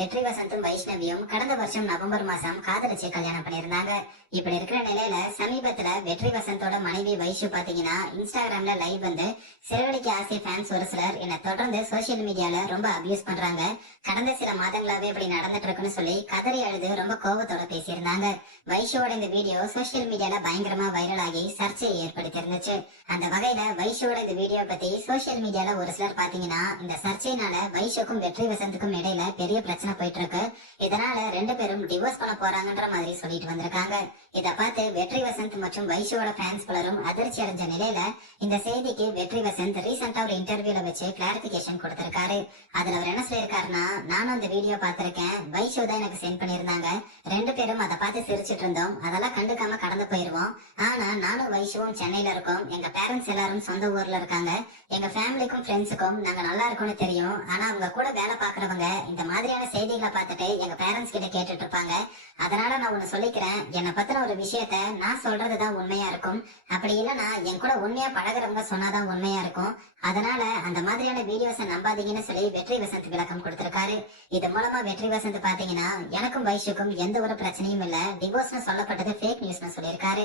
வெற்றி வசந்தும் வைஷ்ணவியும் கடந்த வருஷம் நவம்பர் மாசம் காதலிச்சு கல்யாணம் பண்ணியிருந்தாங்க. இப்படி இருக்கிற நிலையில சமீபத்துல வெற்றி வசந்தோட மனைவி வைஷு பாத்தீங்கன்னா இன்ஸ்டாகிராம்ல லைவ் வந்து சிறுவழிக்கு ஆசை ஃபேன்ஸ் ஒரு சிலர் என்னை தொடர்ந்து சோசியல் மீடியால ரொம்ப அபியூஸ் பண்றாங்க. கடந்த சில மாதங்களாவே இப்படி நடந்துட்டு இருக்குன்னு சொல்லி கதறி அழுது ரொம்ப கோபத்தோட பேசியிருந்தாங்க. வைஷுவோட இந்த வீடியோ சோசியல் மீடியால பயங்கரமா வைரல் ஆகி சர்ச்சையை ஏற்படுத்தி இருந்துச்சு அந்த வகையில வைஷுவோட இந்த வீடியோ பத்தி சோசியல் மீடியால ஒரு சிலர் பாத்தீங்கன்னா இந்த சர்ச்சையினால வைஷுக்கும் வெற்றி வசந்துக்கும் இடையில பெரிய பிரச்சனை பிரச்சனை போயிட்டு இருக்கு இதனால ரெண்டு பேரும் டிவோர்ஸ் பண்ண போறாங்கன்ற மாதிரி சொல்லிட்டு வந்திருக்காங்க. இத பார்த்து வெற்றி வசந்த் மற்றும் வைஷுவோட ஃபேன்ஸ் பலரும் அதிர்ச்சி அடைஞ்ச நிலையில இந்த செய்திக்கு வெற்றி வசந்த் ரீசெண்டா ஒரு இன்டர்வியூல வச்சு கிளாரிபிகேஷன் கொடுத்திருக்காரு. அதுல அவர் என்ன சொல்லியிருக்காருன்னா நானும் அந்த வீடியோ பார்த்திருக்கேன். வைஷு தான் எனக்கு சென்ட் பண்ணியிருந்தாங்க. ரெண்டு பேரும் அதை பார்த்து சிரிச்சிட்டு இருந்தோம். அதெல்லாம் கண்டுக்காம கடந்து போயிருவோம். ஆனா நானும் வைஷுவும் சென்னையில இருக்கோம். எங்க பேரண்ட்ஸ் எல்லாரும் சொந்த ஊர்ல இருக்காங்க. எங்க ஃபேமிலிக்கும் ஃப்ரெண்ட்ஸுக்கும் நாங்க நல்லா இருக்கோம்னு தெரியும். ஆனா அவங்க கூட வேலை பாக்குறவங்க இந்த மாதிரியான செய்திகளை பார்த்துட்டு எங்க பேரண்ட்ஸ் கிட்ட கேட்டுட்டு இருப்பாங்க. அதனால நான் ஒண்ணு சொல்லிக்கிறேன். என்னை பத்தின ஒரு விஷயத்த நான் சொல்றதுதான் உண்மையா இருக்கும். அப்படி இல்லைன்னா என் கூட உண்மையா பழகுறவங்க சொன்னாதான் உண்மையா இருக்கும். அதனால அந்த மாதிரியான வீடியோஸை நம்பாதீங்கன்னு சொல்லி வெற்றி வசந்த் விளக்கம் கொடுத்திருக்காரு. இது மூலமா வெற்றி வசந்த் பாத்தீங்கன்னா எனக்கும் வைஷுக்கும் எந்த ஒரு பிரச்சனையும் இல்ல. டிவோர்ஸ்னு சொல்லப்பட்டது ஃபேக் நியூஸ்னு சொல்லியிருக்காரு.